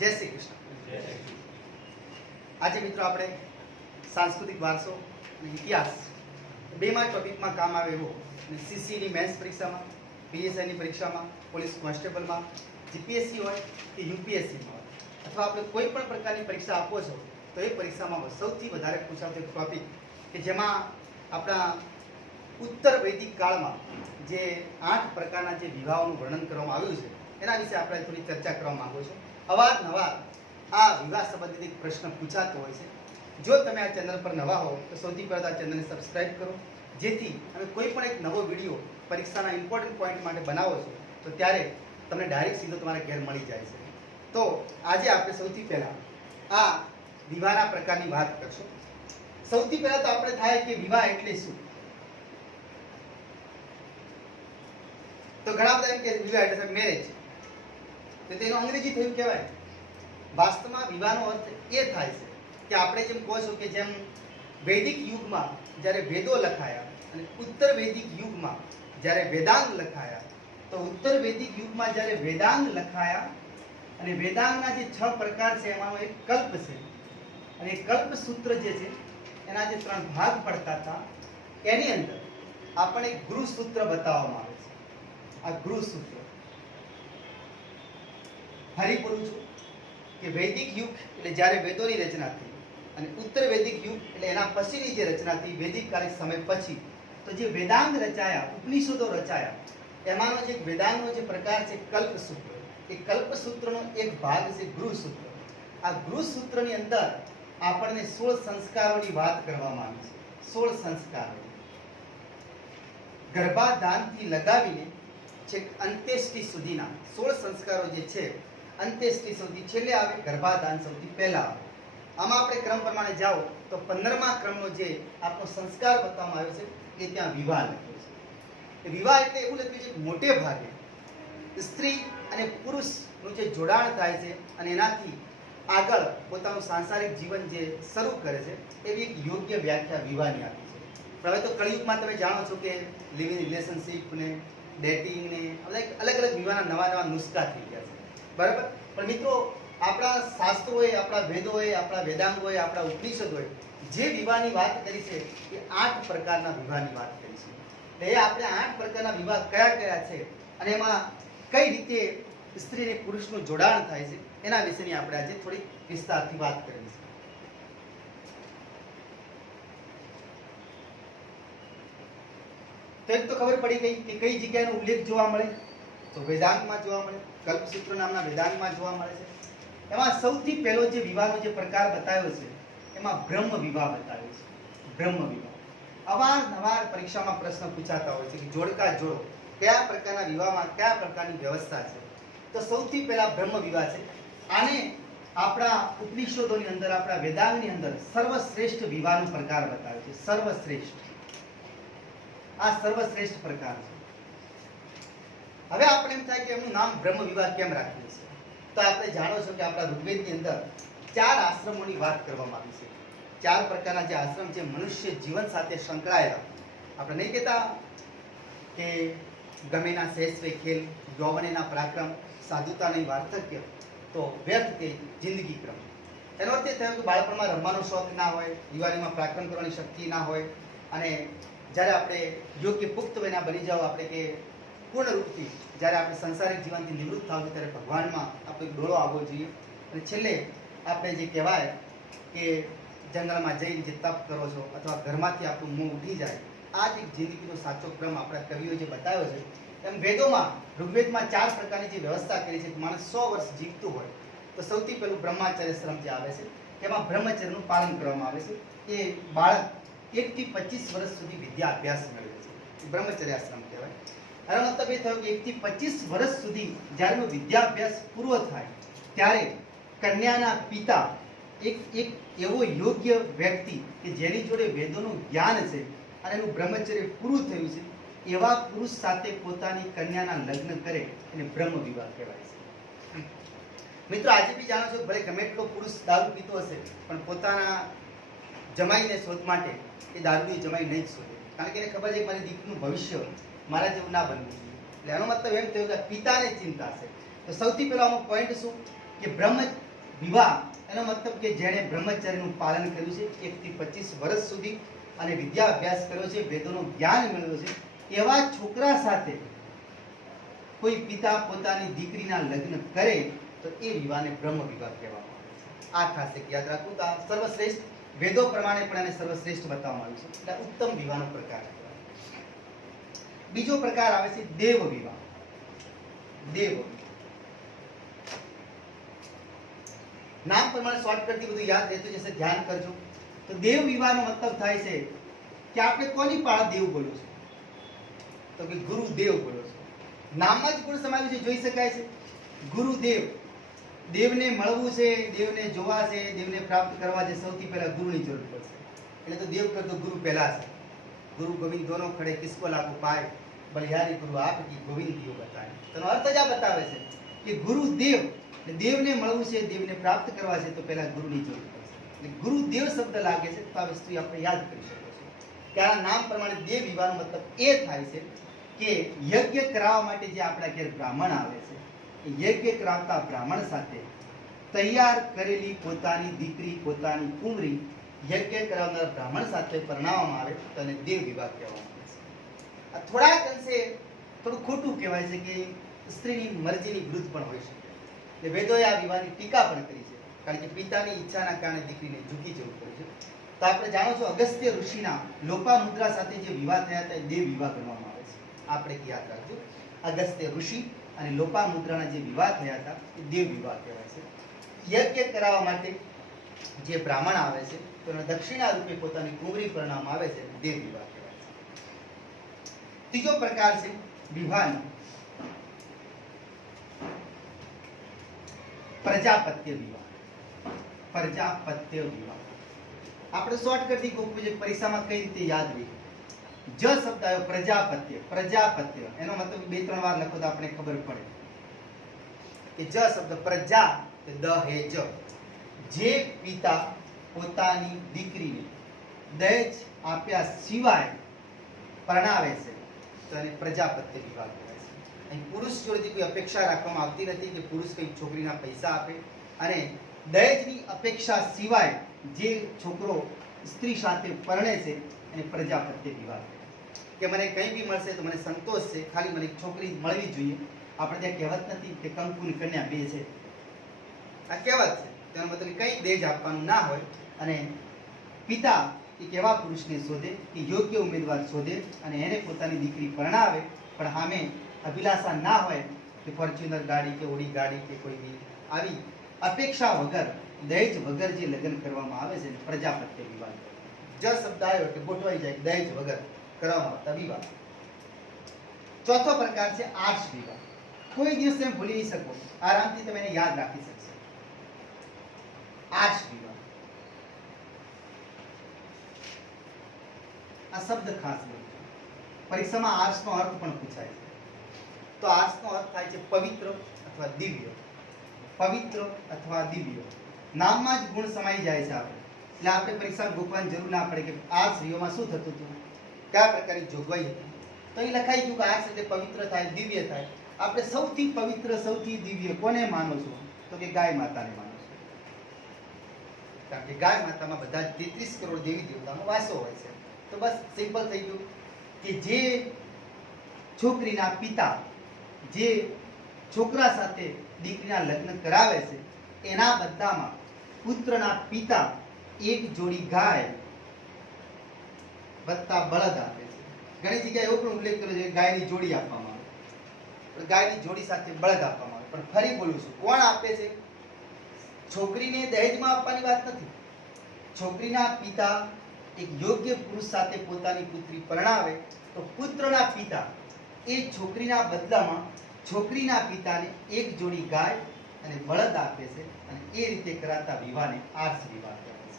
જય શ્રી કૃષ્ણ. આજે મિત્રો આપણે સાંસ્કૃતિક વારસો ઇતિહાસ બેમાં ટોપિકમાં કામ આવે એવો. સીસીની મેન્સ પરીક્ષામાં પીએસઆઈની પરીક્ષામાં, પોલીસ કોન્સ્ટેબલમાં જીપીએસસી હોય કે યુપીએસસીમાં હોય. અથવા આપણે કોઈ પણ પ્રકારની પરીક્ષા આપો છો, તો એ પરીક્ષામાં સૌથી વધારે પૂછાતો એક ટોપિક કે જેમાં આપણા ઉત્તર વૈદિક કાળમાં જે આઠ પ્રકારના જે વિવાહોનું વર્ણન કરવામાં આવ્યું છે એના વિશે આપણે થોડી ચર્ચા કરવા માંગુ છું. અવારનવાર આ વિવાહ સંબંધિત એક પ્રશ્ન પૂછાતો હોય છે. જો તમે આ ચેનલ પર નવા હો તો સૌથી પહેલાં આ ચેનલને સબસ્ક્રાઈબ કરો. જેથી અમે કોઈ પણ એક નવો વીડિયો પરીક્ષાના ઇમ્પોર્ટન્ટ પોઈન્ટ માટે બનાવો છો, તો ત્યારે તમને ડાયરેક્ટ સીધો તમારા ઘેર મળી જાય છે. તો આજે આપણે સૌથી પહેલાં આ વિવાહના પ્રકારની વાત કરશું. સૌથી પહેલાં તો આપણે થાય કે વિવાહ એટલે શું? તો ઘણા બધા એમ કે વિવાહ એટલે મેરેજ તો તેનું અંગ્રેજી થયું કહેવાય. વાસ્તવમાં વિવાહનો અર્થ એ થાય છે કે આપણે જેમ કહો છો કે જેમ વૈદિક યુગમાં જ્યારે વેદો લખાયા અને ઉત્તર વૈદિક યુગમાં જ્યારે વેદાંગ લખાયા, તો ઉત્તર વૈદિક યુગમાં જ્યારે વેદાંગ લખાયા અને વેદાંગના જે છ પ્રકાર છે એમાંનો એક કલ્પ છે. અને કલ્પ સૂત્ર જે છે, એના જે ત્રણ ભાગ પડતા હતા, એની અંદર આપણને ગૃહ સૂત્ર બતાવવામાં આવે છે. આ ગૃહ સૂત્ર બોલું છું કે વૈદિક યુગ એટલે જ્યારે વેદોની રચના થઈ અને ઉત્તર વૈદિક યુગ એટલે એના પછીની જે રચના થઈ વૈદિક કાલિક સમય પછી, તો જે વેદાંગ રચાયા, ઉપનિષદો રચાયા, એમાંનો જે વેદાંગનો જે પ્રકાર છે કલ્પસૂત્ર. એ કલ્પસૂત્રનો એક ભાગ છે ગૃહસૂત્ર. આ ગૃહસૂત્રની અંદર આપણને સોળ સંસ્કારોની વાત કરવામાં આવી છે. સોળ સંસ્કારો. ગર્ભાધાનથી લગાવીને છેક અંત્યેષ્ટિ સુધીના સોળ સંસ્કારો જે છે અંત્યેષ્ટિ સૌથી છેલ્લે આવે, ગર્ભાધાન સૌથી પહેલા આવે. આમાં આપણે ક્રમ પ્રમાણે જાઓ, તો પંદરમા ક્રમનો જે આપણો સંસ્કાર બતાવવામાં આવ્યો છે, એ ત્યાં વિવાહ લખ્યો છે. વિવાહ એટલે એવું લખ્યું છે મોટે ભાગે સ્ત્રી અને પુરુષનું જે જોડાણ થાય છે અને એનાથી આગળ પોતાનું સાંસારિક જીવન જે શરૂ કરે છે, એવી એક યોગ્ય વ્યાખ્યા વિવાહની આપી છે. હવે તો કળિયુગમાં તમે જાણો છો કે લિવિંગ રિલેશનશીપ ને ડેટિંગ ને બધા અલગ અલગ વિવાહના નવા નવા નુસ્ખા થઈ ગયા છે. બરાબર? પણ મિત્રો, આપણા શાસ્ત્રોએ, આપણા વેદોએ, આપણા વેદાંગોએ, આપણા ઉપનિષદોએ જે વિવાહની વાત કરી છે, એ આઠ પ્રકારના વિવાહની વાત કરી છે. એ આપણે આઠ પ્રકારના વિવાહ કયા કયા છે અને એમાં કઈ રીતે સ્ત્રી અને પુરુષનું જોડાણ થાય છે, એના વિશેની આપણે આજે થોડી વિસ્તારથી વાત કરવી છે તો એક તો ખબર પડી ગઈ કે કઈ જગ્યાનો ઉલ્લેખ જોવા મળે? તો વેદાંતમાં જોવા મળે, કલ્પસૂત્ર નામના વેદાંતમાં જોવા મળે છે. એમાં સૌથી પહેલો જે વિવાહનો જે પ્રકાર બતાવ્યો છે, એમાં બ્રહ્મ વિવાહ બતાવ્યો છે. બ્રહ્મ વિવાહ. અવારનવાર પરીક્ષામાં પ્રશ્ન પૂછાતા હોય છે કે જોડકા જોડો, કયા પ્રકારના વિવાહમાં કયા પ્રકારની વ્યવસ્થા છે? તો સૌથી પહેલા બ્રહ્મ વિવાહ છે. આને આપણા ઉપનિષદોની અંદર, આપણા વેદાંગની અંદર સર્વશ્રેષ્ઠ વિવાહનો પ્રકાર બતાવ્યો છે. સર્વશ્રેષ્ઠ. આ સર્વશ્રેષ્ઠ પ્રકાર છે. હવે આપણે એમ થાય કે એમનું નામ બ્રહ્મ વિવાહ કેમ રાખ્યું છે તો આપણે જાણો છો કે આપણા ઋગ્વેદની અંદર ચાર આશ્રમોની વાત કરવામાં આવી છે. ચાર પ્રકારના જે આશ્રમ છે, મનુષ્ય જીવન સાથે સંકળાયેલા. આપણે નહીં કહેતા કે ગમેના શેષવે ખેલ યૌવનેના પરાક્રમ, સાધુતાની વાર્તક્ય તો વ્યર્થ તે જિંદગી ક્રમ. એનો અર્થ એ થયો કે બાળપણમાં રમવાનો શોખ ના હોય, દિવાળીમાં પ્રાક્રમ કરવાની શક્તિ ના હોય. અને જ્યારે આપણે યોગ્ય પુખ્ત વયના બની જાઓ, આપણે કે પૂર્ણ રૂપથી જ્યારે આપણે સંસારિક જીવનથી નિવૃત્ત થાવ ત્યારે ભગવાનમાં આપણો એક ડોળો આવવો જોઈએ. અને છેલ્લે આપણે જે કહેવાય કે જંગલમાં જઈને જે તપ કરો છો અથવા ઘરમાંથી આપણું મોં ઉઠી જાય, આ જ એક જિંદગીનો સાચો ક્રમ આપણા કવિઓ જે બતાવ્યો છે. એમ વેદોમાં ઋગ્વેદમાં ચાર પ્રકારની જે વ્યવસ્થા કરી છે માણસ સો વર્ષ જીવતું હોય, તો સૌથી પહેલું બ્રહ્માચર્ય શ્રમ જે આવે છે, તેમાં બ્રહ્મચર્યનું પાલન કરવામાં આવે છે. એ બાળક એકથી પચીસ વર્ષ સુધી વિદ્યા અભ્યાસ મેળવે છે. બ્રહ્મચર્યાશ્રમ કહેવાય મતલબ એ થયો કે એકથી પચીસ વર્ષ સુધી જ્યારે એનો વિદ્યાભ્યાસ પૂરો થાય, ત્યારે કન્યાના પિતા એક એક એવો યોગ્ય વ્યક્તિ કે જેની જોડે વેદોનું જ્ઞાન છે અને એનું બ્રહ્મચર્ય પૂરું થયું છે, એવા પુરુષ સાથે પોતાની કન્યાના લગ્ન કરે એને બ્રહ્મ વિવાહ કહેવાય છે. મિત્રો, આજે બી જાણો છો ભલે ગમે એટલો પુરુષ દારૂ પીતો હશે, પણ પોતાના જમાઈને શોધ માટે એ દારૂની જમાઈ નહીં જ શોધે. કારણ કે એને ખબર છે કે મારી દીકરીનું ભવિષ્ય મારા જેવું ના બનવું જોઈએ એટલે એનો મતલબ એમ થયો કે પિતાને ચિંતા છે. તો સૌથી પહેલો અમુક પોઈન્ટ શું? કે બ્રહ્મ વિવાહ, એનો મતલબ કે જેણે બ્રહ્મચર્યનું પાલન કર્યું છે, એકથી પચીસ વર્ષ સુધી અને વિદ્યા અભ્યાસ કર્યો છે, વેદોનું જ્ઞાન મેળવ્યું છે, એવા છોકરા સાથે કોઈ પિતા પોતાની દીકરીના લગ્ન કરે, તો એ વિવાહને બ્રહ્મ વિવાહ કહેવામાં આવે છે. આ ખાસ એક યાદ રાખવું તો સર્વશ્રેષ્ઠ, વેદો પ્રમાણે પણ એને સર્વશ્રેષ્ઠ બતાવવામાં આવ્યું છે. એટલે ઉત્તમ વિવાહનો પ્રકાર કહેવાય. બીજો પ્રકાર આવે છે દેવ વિવાહ. દેવ નામ પ્રમાણે શોર્ટકટથી બધું યાદ રહેતું જશે, ધ્યાન કરજો. તો દેવ વિવાહનો મતલબ થાય છે કે આપણે કોની પાળા દેવ બોલો છો? તો કે ગુરુદેવ બોલો છો. નામમાં જ ગુણ સમાજ છે જોઈ શકાય છે? ગુરુદેવ. દેવને મળવું છે, દેવને જોવા છે, દેવને પ્રાપ્ત કરવા છે સૌથી પહેલા ગુરુની જરૂર પડશે. એટલે તો દેવ કરતો ગુરુ પહેલા છે. ગુરુ ગોવિંદ દોનો ખડે કિસકો લાગુ પાય, બલિહારી ગુરુ આપ કી ગોવિંદ દિયો બતાય તેનો અર્થ જ આ બતાવે છે કે ગુરુદેવ દેવને મળવું છે, દેવને પ્રાપ્ત કરવા છે, તો પહેલાં ગુરુની જરૂર પડશે ગુરુદેવ શબ્દ લાગે છે, તો આ વસ્તુ આપણે યાદ કરી શકો છો. કે આ નામ પ્રમાણે દેવ વિવાહ મતલબ એ થાય છે કે યજ્ઞ કરાવવા માટે જે આપણા ઘેર બ્રાહ્મણ આવે છે, એ યજ્ઞ કરાવતા બ્રાહ્મણ સાથે તૈયાર કરેલી પોતાની દીકરી, પોતાની કુંવરી યજ્ઞ કરાવનાર બ્રાહ્મણ સાથે પરણાવવામાં આવે તો એને દેવ વિવાહ કહેવામાં આવે છે. આ થોડાક અંશે થોડું ખોટું કહેવાય છે કે સ્ત્રીની મરજીની વિરુદ્ધ પણ હોઈ શકે. એટલે વેદોએ આ વિવાહની ટીકા પણ કરી છે. કારણ કે પિતાની ઈચ્છાના કારણે દીકરીને ઝૂકી જવું પડે છે. તો આપણે જાણો છો અગસ્ત્ય ઋષિના લોપામુદ્રા સાથે જે વિવાહ થયા હતા એ દેવ વિવાહ ગણવામાં આવે છે. આપણે યાદ રાખજો. અગસ્ત્ય ઋષિ અને લોપામુદ્રાના જે વિવાહ થયા હતા એ દેવ વિવાહ કહેવાય છે. યજ્ઞ કરાવવા માટે જે બ્રાહ્મણ આવે છે તો એને દક્ષિણા રૂપે પોતાની ઘૂંઘરી પરિણામ આવે છે દેવ વિવાહ કહેવાય છે. ત્રીજો પ્રકાર છે વિવાહનો. પ્રજાપત્ય વિવાહ. પ્રજાપત્ય વિવાહ. આપણે શોર્ટકટથી કહું જે પરીક્ષામાં કઈ રીતે યાદ રહી? જ શબ્દ આવ્યો પ્રજાપત્ય પ્રજાપત્ય. એનો મતલબ બે, ત્રણ વાર લખો તો આપણે ખબર પડે. કે જ શબ્દ પ્રજા કે દ હે જ. જે પિતા પોતાની દીકરીને દહેજ આપ્યા સિવાય પરણાવે છે તો એને પ્રજાપત્ય વિવાહ કહેવાય છે. અહીં પુરુષ જોડેથી કોઈ અપેક્ષા રાખવામાં આવતી નથી કે પુરુષ કંઈક છોકરીના પૈસા આપે અને દહેજની અપેક્ષા સિવાય જે છોકરો સ્ત્રી સાથે પરણે છે એને પ્રજાપત્ય વિવાહ કે મને કંઈ બી મળશે તો મને સંતોષ છે, ખાલી મને છોકરી મળવી જોઈએ. આપણે ત્યાં કહેવત નથી કે કંકુની કન્યા બે છે. આ કહેવત છે. તેનો મતલબ કંઈ દેજ આપવાનું ના હોય અને પિતા એ કેવા પુરુષને શોધે કે યોગ્ય ઉમેદવાર શોધે અને એને પોતાની દીકરી પરણાવે, પણ સામે અભિલાષા ના હોય કે ફોર્ચ્યુનર ગાડી કે ઓડી ગાડી કે કોઈ આવી અપેક્ષા વગર, દહેજ વગર જે લગ્ન કરવામાં આવે છે એને પ્રજાપત્ય વિવાહ જ શબ્દ આવ્યો એટલે ગોઠવાઈ જાય, દહેજ વગર કરવામાં આવતા વિવાહ. ચોથો પ્રકાર છે આર્ષ વિવાહ. કોઈ દિવસ તમે ભૂલી નહીં શકો. આરામથી તમે એને યાદ રાખી શકશો. આર્ષ વિવાહ આ પરીક્ષામાં આર્ષનો અર્થ પણ પૂછાય છે. તો આર્ષનો અર્થ થાય છે પવિત્ર અથવા દિવ્ય. પવિત્ર અથવા દિવ્ય. નામમાં જ ગુણ સમાઈ જાય છે આપણે. એટલે આપણે પરીક્ષા ગોખવાની જરૂર ના પડે કે આ સ્ત્રીઓમાં શું થતું હતું? કયા પ્રકારની જોગવાઈ હતી? તો એ લખાઈ ગયું કે આ રીતે પવિત્ર થાય, દિવ્ય થાય. આપણે સૌથી પવિત્ર, સૌથી દિવ્ય કોને માનો છો? તો કે ગાય માતાને માનો કારણ કે ગાય માતામાં બધા તેત્રીસ કરોડ દેવી દેવતાનો વાસો હોય છે. તો બસ સિમ્પલ થઈ ગયું કે જે છોકરીના પિતા, જે છોકરા સાથે દીકરીના લગ્ન કરાવે છે, એના બદલામાં પુત્રના પિતા એક જોડી ગાય વત્તા બળદ આપે છે. ઘણી જગ્યાએ એવો પણ ઉલ્લેખ કર્યો છે કે ગાયની જોડી આપવામાં આવે. પણ ગાયની જોડી સાથે બળદ આપવામાં આવે. પણ ફરી બોલું છું, કોણ આપે છે? છોકરીને દહેજમાં આપવાની વાત નથી. છોકરીના પિતા એક યોગ્ય પુરુષ સાથે પોતાની પુત્રી પરણાવે તો પુત્રના પિતા એ છોકરીના બદલામાં છોકરીના પિતાને એક જોડી ગાય અને બળદ આપે છે અને એ રીતે કરાતા વિવાહને આર્ષ વિવાહ કહે છે.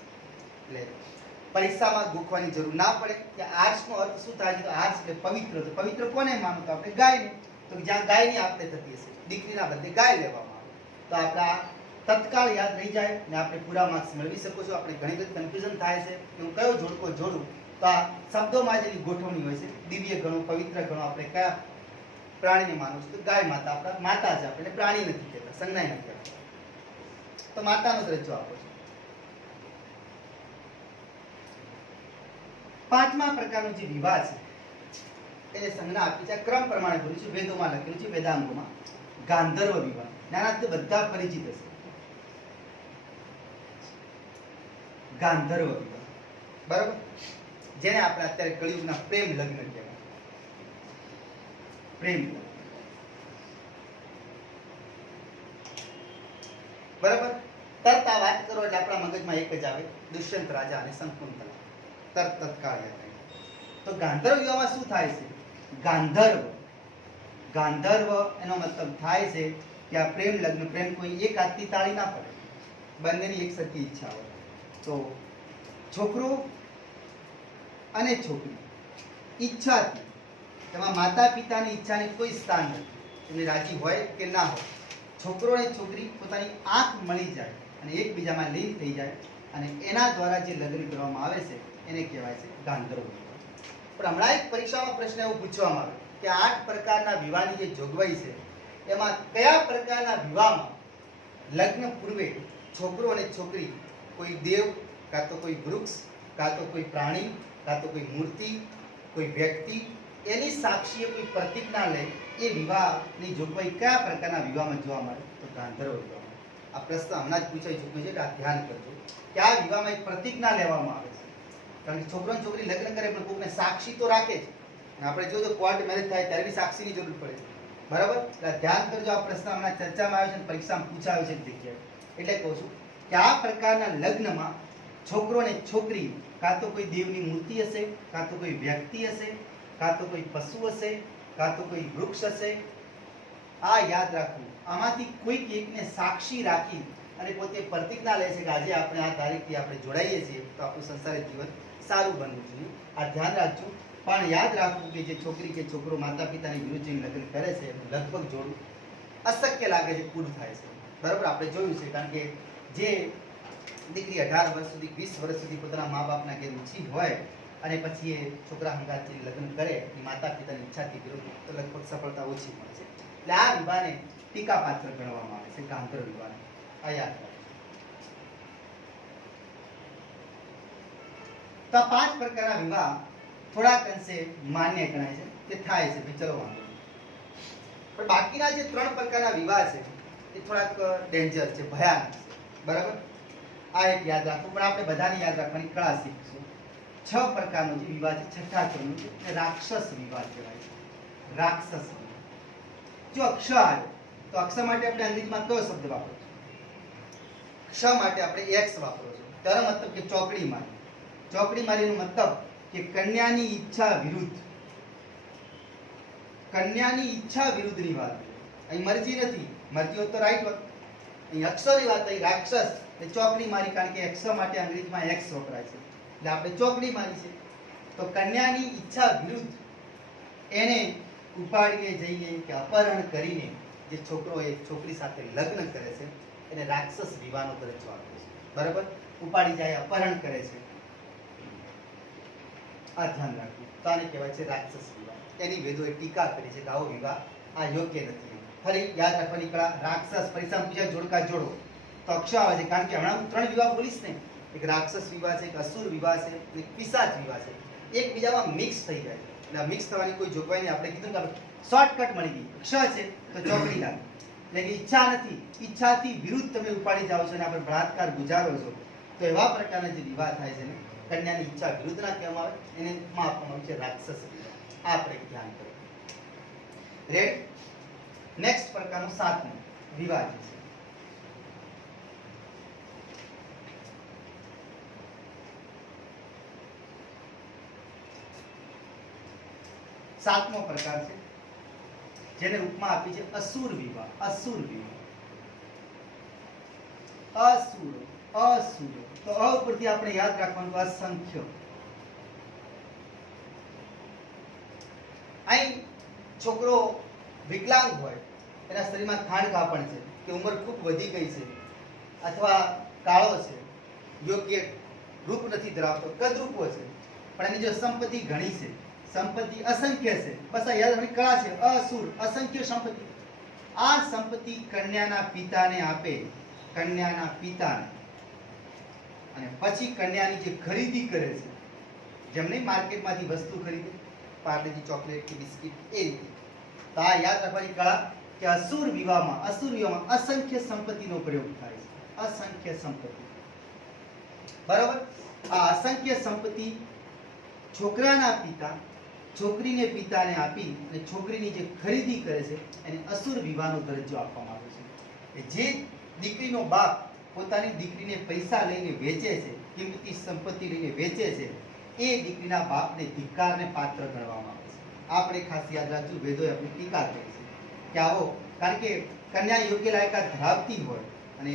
એટલે પરીક્ષામાં ગોખવાની જરૂર ના પડે કે આર્ષનો અર્થ શું થાય છે તો આર્ષ એટલે પવિત્ર. તો પવિત્ર કોને માનો? તો આપણે ગાયને. તો જ્યાં ગાયની આપણે થતી હશે, દીકરીના બદલે ગાય લેવામાં આવે. તો આપણે તત્કાળ યાદ રહી જાય ને આપણે પૂરા માર્ક્સ મેળવી શકો છો. આપણે ઘણી બધી કન્ફ્યુઝન થાય છે કે હું કયો જોડકો જોડું? તો આ શબ્દોમાં જેની ગોઠવણી હોય છે. દિવ્ય ગણો, પવિત્ર ગણો, આપણે કયા પ્રાણીને માનો છો? તો ગાય માતા, આપણા માતા છે આપણે પ્રાણી નથી કહેતા સંજ્ઞાય નથી કહેતા. તો માતાનો દરજ્જો આપો છો. પાંચમા પ્રકારનો જે વિવાહ છે, એને સંજ્ઞા આપી છે. ક્રમ પ્રમાણે બોલું છું વેદોમાં લખેલું છે, વેદાંગોમાં ગાંધર્વ વિવાહ નાના બધા પરિચિત હશે. ગાંધર્વ બરાબર? જેને આપણે અત્યારે કળિયુગના પ્રેમ લગ્ન કહેવાય. પ્રેમ બરાબર? તરત આ વાત કરો એટલે આપણા મગજમાં એક જ આવે, દુષ્યંત રાજા અને શંકુંતલા તરત તત્કાળ તો ગાંધર્વ વિવાહમાં શું થાય છે? ગાંધર્વ. ગાંધર્વ એનો મતલબ થાય છે કે આ પ્રેમ લગ્ન, પ્રેમ કોઈ એક હાથથી તાળી ના પડે. બંનેની એક સરખી ઈચ્છા હોય. તો છોકરો અને છોકરી ઈચ્છાથી તેમાં માતા પિતાની ઈચ્છાને કોઈ સ્થાન નથી. એને રાજી હોય કે ના હોય, છોકરો અને છોકરી પોતાની આંખ મળી જાય અને એકબીજામાં લીન થઈ જાય અને એના દ્વારા જે લગ્ન કરવામાં આવે છે, એને કહેવાય છે ગાંધર્વ. પણ હમણાં એક પરીક્ષામાં પ્રશ્ન એવો પૂછવામાં આવ્યો કે આઠ પ્રકારના વિવાહની જે જોગવાઈ છે, એમાં કયા પ્રકારના વિવાહમાં લગ્ન પૂર્વે છોકરો અને છોકરી કોઈ દેવ, કાં તો કોઈ વૃક્ષ, કાં તો કોઈ પ્રાણી, કાં તો કોઈ મૂર્તિ, કોઈ વ્યક્તિ, એની સાક્ષીએ કોઈ પ્રતિજ્ઞા લે, એ વિવાહની જોગવાઈ કયા પ્રકારના વિવાહમાં જોવા મળે? તો ગાંધર્વ વિવાહમાં. આ પ્રશ્ન હમણાં જ પૂછાઈ ચૂક્યો છે કે આ ધ્યાન કરજો. કે આ વિવાહમાં એક પ્રતિજ્ઞા લેવામાં આવે છે. કારણ કે છોકરો છોકરી લગ્ન કરે પણ કોકને સાક્ષી તો રાખે છે અને આપણે તો કોર્ટ મેરેજ થાય ત્યારે બી સાક્ષીની જરૂર પડે બરાબર? એટલે ધ્યાન કરજો, આ પ્રશ્ન હમણાં ચર્ચામાં આવ્યો છે પરીક્ષામાં પૂછાયો છે જગ્યાએ. એટલે કહું છું કે આ પ્રકારના લગ્નમાં છોકરો અને છોકરી કાં તો કોઈ દેવની મૂર્તિ હશે, કાં તો કોઈ વ્યક્તિ હશે, કાં તો કોઈ પશુ હશે, કાં તો કોઈ વૃક્ષ હશે, આ યાદ રાખવું. આમાંથી કોઈક એકને સાક્ષી રાખી અને પોતે પ્રતિજ્ઞા લે છે કે આજે આપણે આ તારીખથી આપણે જોડાઈએ છીએ, તો આપણું સંસારિક જીવન સારું બનવું જોઈએ. આ ધ્યાન રાખજો. પણ યાદ રાખવું કે જે છોકરી કે છોકરો માતા પિતાની વિરુદ્ધ લગ્ન કરે છે લગભગ જોડવું અશક્ય લાગે છે, પૂરું થાય છે. બરાબર? આપણે જોયું છે, કારણ કે જે દીકરી અઢાર વર્ષ સુધી, વીસ વર્ષ સુધી પોતાના મા બાપના ઘેર ઊંચી હોય અને પછી એ છોકરા હંગાથી લગ્ન કરે એ માતા પિતાની ઈચ્છાથી વિરોધ લગભગ સફળતા ઓછી મળે છે. એટલે આ વિવાહને ટીકા પાત્ર ગણવામાં આવે છે, ગાંધર વિવાહ આ તો આ પાંચ પ્રકારના વિવાહ થોડાક અંશે માન્ય ગણાય છે, તે થાય છે ચલો વાંધો પણ બાકીના જે ત્રણ પ્રકારના વિવાહ છે, એ થોડાક ડેન્જર છે, ભયાનક છે. બરાબર? આ એક યાદ રાખવું પણ આપણે બધાને યાદ રાખવાની કળા શીખશું. છ પ્રકારનો જે વિવાહ છે, છઠ્ઠા ક્રમનો છે રાક્ષસ વિવાહ કહેવાય રાક્ષસ જો અક્ષ આવે, તો અક્ષ માટે આપણે અંગ્રેજીમાં કયો શબ્દ વાપરો છો? ક્ષ માટે આપણે એક્સ વાપરો છો. તેનો મતલબ કે ચોકડી મારી. ચોકડી મારીનો મતલબ કે કન્યાની ઈચ્છા વિરુદ્ધ. કન્યાની ઈચ્છા વિરુદ્ધની વાત અહીં મરજી નથી. મરજી હોત તો રાઈટ હોત અહીં વાત થઈ રાક્ષસ ચોકડી મારી, કારણ કે એક્સ માટે અંગ્રેજીમાં એક્સ વપરાય છે. એટલે આપણે ચોકડી મારી છે. તો કન્યાની ઈચ્છા વિરુદ્ધ એને ઉપાડીએ જઈને કે અપહરણ કરીને જે છોકરો એ છોકરી સાથે લગ્ન કરે છે, એને રાક્ષસ વિવાહનો દરજ્જો આપે છે. બરાબર? ઉપાડી જાય, અપહરણ કરે છે. આ ધ્યાન રાખવું તો આને કહેવાય છે રાક્ષસ વિવાહ. એની વેદોએ ટીકા કરી છે કે આવો વિવાહ આ યોગ્ય નથી. ફરી યાદ રાખવાની કળા રાક્ષસ પરીક્ષા પૂછ્યા જોડકા જોડો. તો અક્ષ આવે છે, કારણ કે હમણાં હું ત્રણ વિવાહ બોલીશ ને, એક રાક્ષસ વિવાહ છે, એક અસુર વિવાહ છે એક પિશાચ વિવાહ છે. એકબીજામાં મિક્સ થઈ જાય એટલે મિક્સ થવાની કોઈ જોગવાઈ નહીં. આપણે કીધું કે શોર્ટકટ મળી ગઈ. ક્ષ છે, તો ચોકડી લાગે એટલે કે ઈચ્છા નથી. ઈચ્છાથી વિરુદ્ધ તમે ઉપાડી જાઓ છો અને આપણે બળાત્કાર ગુજારો છો. તો એવા પ્રકારના જે વિવાહ થાય છે ને, કન્યાની ઈચ્છા વિરુદ્ધ ના કહેવામાં આવે, એને માં આપવામાં આવે છે રાક્ષસ આપણે ધ્યાન કરો. રેડ નેક્સ્ટ પ્રકારનો સાતમો વિવાહ છે. સાતમો પ્રકાર છે, જેને ઉપમા આપી છે અસુર વિવાહ અસુર વિવાહ અસુર અસુર. તો અ ઉપરથી આપણે યાદ રાખવાનું અસંખ્ય અહીં છોકરો વિકલાંગ હોય એના શરીરમાં ખાંડ કાપણ છે, કે ઉંમર ખૂબ વધી ગઈ છે, અથવા કાળો છે, યોગ્ય રૂપ નથી ધરાવતો, કદરૂપો છે. પણ એની જો સંપત્તિ ઘણી છે, સંપત્તિ અસંખ્ય છે, બસ આ યાદ રાખવાની કળા છે, અસુર, અસંખ્ય સંપત્તિ. આ સંપત્તિ કન્યાના પિતાને આપે, કન્યાના પિતાને. અને પછી કન્યાની જે ખરીદી કરે છે જેમને માર્કેટમાંથી વસ્તુ ખરીદે, પાર્લેજી ચોકલેટ કે બિસ્કિટ, એ રીતે. તો આ યાદ રાખવાની કળા કે અસુર વિવાહમાં અસુર વિવાહમાં અસંખ્ય સંપત્તિનો પ્રયોગ થાય છે. અસંખ્ય સંપત્તિ. બરાબર? આ અસંખ્ય સંપત્તિ છોકરાના પિતા, છોકરીને પિતાને આપી અને છોકરીની જે ખરીદી કરે છે, એને અસુર વિવાહનો દરજ્જો આપવામાં આવે છે. જે દીકરીનો બાપ પોતાની દીકરીને પૈસા લઈને વેચે છે, કિંમતી સંપત્તિ લઈને વેચે છે, એ દીકરીના બાપને ધિક્કારને પાત્ર ગણવામાં આવે છે. આપણે ખાસ યાદ રાખજો, વેદોએ આપણી ટીકા કરી છે. કે આવો, કારણ કે કન્યા યોગ્ય લાયકાત ધરાવતી હોય અને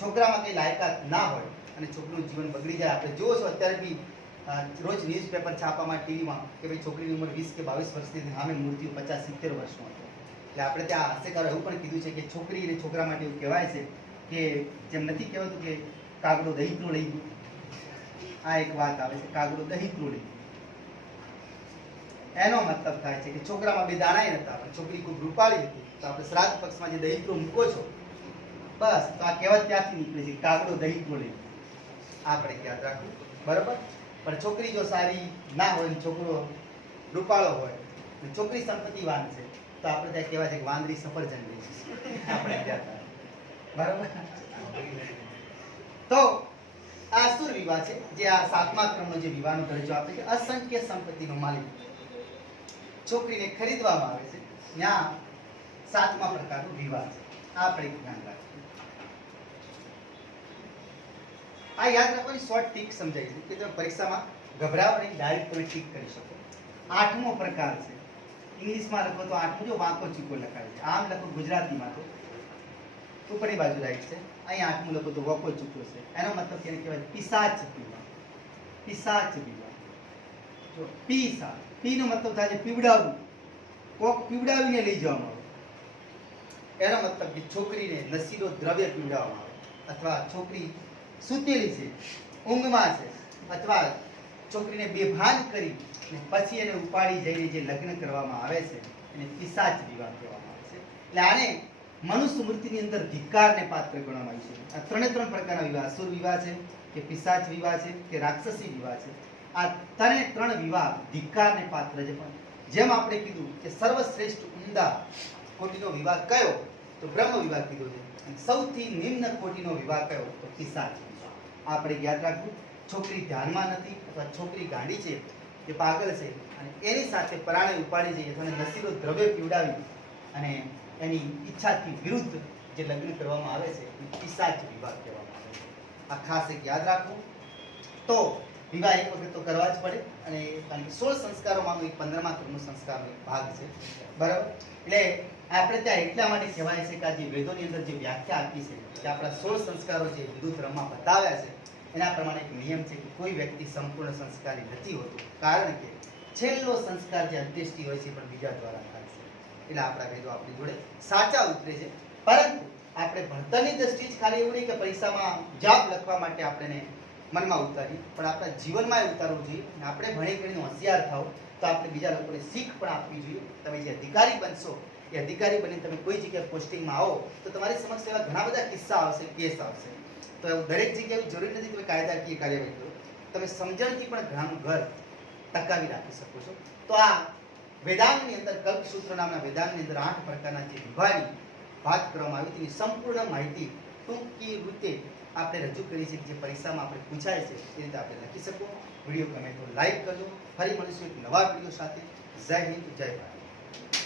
છોકરામાં કંઈ લાયકાત ના હોય અને છોકરું જીવન બગડી જાય. આપણે જોવો છો અત્યારે બી રોજ ન્યૂઝપેપર છાપામાં, ટીવીમાં કે ભાઈ છોકરીની ઉંમર વીસ કે બાવીસ વર્ષની સામે મૃત્યુ પચાસ સિત્તેર વર્ષનો હતો. એટલે આપણે ત્યાં હાસ્યકારો એવું પણ કીધું છે કે છોકરી અને છોકરા માટે એવું કહેવાય છે કે જેમ નથી કહેવાતું કે કાગડો દહીંતરો લઈ ગયું. આ એક વાત આવે છે, કાગડો દહીંતરો લઈ ગયું. એનો મતલબ થાય છે કે છોકરામાં બે દાણાય નતા પણ છોકરી ખૂબ રૂપાળી હતી, તો આપણે શ્રાદ્ધ પક્ષમાં જે દહીંતરો મૂકો છો, બસ, તો આ કહેવત ત્યાંથી નીકળે છે કાગડો લઈ ગયો આપણે યાદ રાખવું, બરાબર? પણ છોકરી જો સારી ના હોય ને છોકરો રૂપાળો હોય ને છોકરી સંપત્તિવાન છે, તો આપણે ત્યાં કહેવાય છે કે વાંદરી સફરજન લઈ છે. આપણે ત્યાં. બરાબર? તો આ સુર વિવાહ છે? જે આ સાતમા ક્રમનો જે વિવાહનો દરજ્જો આપે છે, અસંખ્ય સંપત્તિનો માલિક. છોકરીને ખરીદવામાં આવે છે, ત્યાં સાતમા પ્રકારનો વિવાહ છે. આ આપણે ધ્યાન રાખવું આ યાદ રાખવાની શોર્ટ ટીક સમજાય છે કે તમે પરીક્ષામાં ગભરાવો નહીં ડાયરેક્ટ તમે ટીક કરી શકો. આઠમો પ્રકાર છે. ઇંગ્લિશમાં લખો તો આઠમો, જો વાંકો ચીકો લખાય છે. આમ લખો ગુજરાતીમાં તો ઉપરની બાજુ રાઈટ છે. અહીં આઠમું લખો તો વકો ચૂકો છે. એનો મતલબ કે કહેવાય પિસાચ વિવાહ. પિસાચ વિવાહ. જો પીસા પી નો મતલબ થાય છે પીવડાવવું. કોક પીવડાવીને લઈ જવામાં આવે. એનો મતલબ કે છોકરીને નશીલો દ્રવ્ય પીવડાવવામાં આવે. અથવા છોકરી સૂતેલી છે, ઊંઘમાં છે, અથવા છોકરીને બેભાન કરી પછી એને ઉપાડી જઈને જે લગ્ન કરવામાં આવે છે, એને પિશાચ વિવાહ કહેવામાં આવે છે. એટલે આને મનુષ્ય મૃત્યુની અંદર ધિક્કારને પાત્ર ગણવામાં આવે છે. આ ત્રણે ત્રણ પ્રકારના વિવાહ અસુર વિવાહ છે, કે પિશાચ વિવાહ છે, કે રાક્ષસી વિવાહ છે. આ ત્રણે ત્રણ વિવાહ ધિક્કારને પાત્ર છે પણ. જેમ આપણે કીધું કે સર્વશ્રેષ્ઠ ઉમદા કોટીનો વિવાહ કયો? તો બ્રહ્મ વિવાહ કીધો છે. સૌથી નિમ્ન કોટીનો વિવાહ કયો? તો કિસ્સા છે. આપણે યાદ રાખવું, છોકરી ધ્યાનમાં નથી અથવા છોકરી ગાંડી છે કે પાગલ છે અને એની સાથે પરાણે ઉપાડી જઈએ અને નસીબો દ્રવ્ય પીવડાવી અને એની ઈચ્છાથી વિરુદ્ધ જે લગ્ન કરવામાં આવે છે, એ પિશાચ વિવાહ કહેવામાં આવે છે. આ ખાસ એક યાદ રાખવું. તો વિવાહ એક વખત તો કરવા જ પડે અને કારણ કે સોળ સંસ્કારોમાંનો એક પંદરમા ક્રમનો સંસ્કારનો એક ભાગ છે. બરાબર? એટલે આપણે ત્યાં એટલા માટે કહેવાય છે કે આ જે વેદોની અંદર જે વ્યાખ્યા આપી છે કે આપણા સોળ સંસ્કારો જે હિન્દુ ધર્મમાં બતાવ્યા છે, એના પ્રમાણે એક નિયમ છે કે કોઈ વ્યક્તિ સંપૂર્ણ સંસ્કારી નથી હોતું. કારણ કે છેલ્લો સંસ્કાર જે અંત્યેષ્ટિ હોય છે પણ બીજા દ્વારા થાય છે. એટલે આપણા વેદો આપણી જોડે સાચા ઉતરે છે. પરંતુ આપણે ભણતરની દ્રષ્ટિ જ ખાલી એવું નહીં કે પરીક્ષામાં જાપ લખવા માટે આપણે મનમાં ઉતારી, પણ આપણા જીવનમાં એ ઉતારવું જોઈએ. આપણે ભણી ગણીને હોશિયાર થાવ, તો આપણે બીજા લોકોને શીખ પણ આપવી જોઈએ. તમે જે અધિકારી બનશો, એ અધિકારી બની તમે કોઈ જગ્યાએ પોસ્ટિંગમાં આવો, તો તમારી સમક્ષ એવા ઘણા બધા કિસ્સા આવશે, કેસ આવશે. તો એવું દરેક જગ્યાએ જરૂરી નથી તમે કાયદાકીય કાર્યવાહી કરો. તમે સમજણથી પણ ઘણાનું ઘર ટકાવી રાખી શકો છો. તો આ વેદાંતની અંદર, કલ્પસૂત્ર નામના વેદાંતની અંદર આઠ પ્રકારના જે વિભાગની વાત કરવામાં આવી, તેની સંપૂર્ણ માહિતી ટૂંકી રીતે આપણે રજૂ કરી છે કે જે પરીક્ષામાં આપણે પૂછાય છે, એ રીતે આપણે લખી શકો. વીડિયો ગમે તો લાઈક કરજો. ફરી મળીશું એક નવા વીડિયો સાથે. જય હિન્દ, જય ભારત.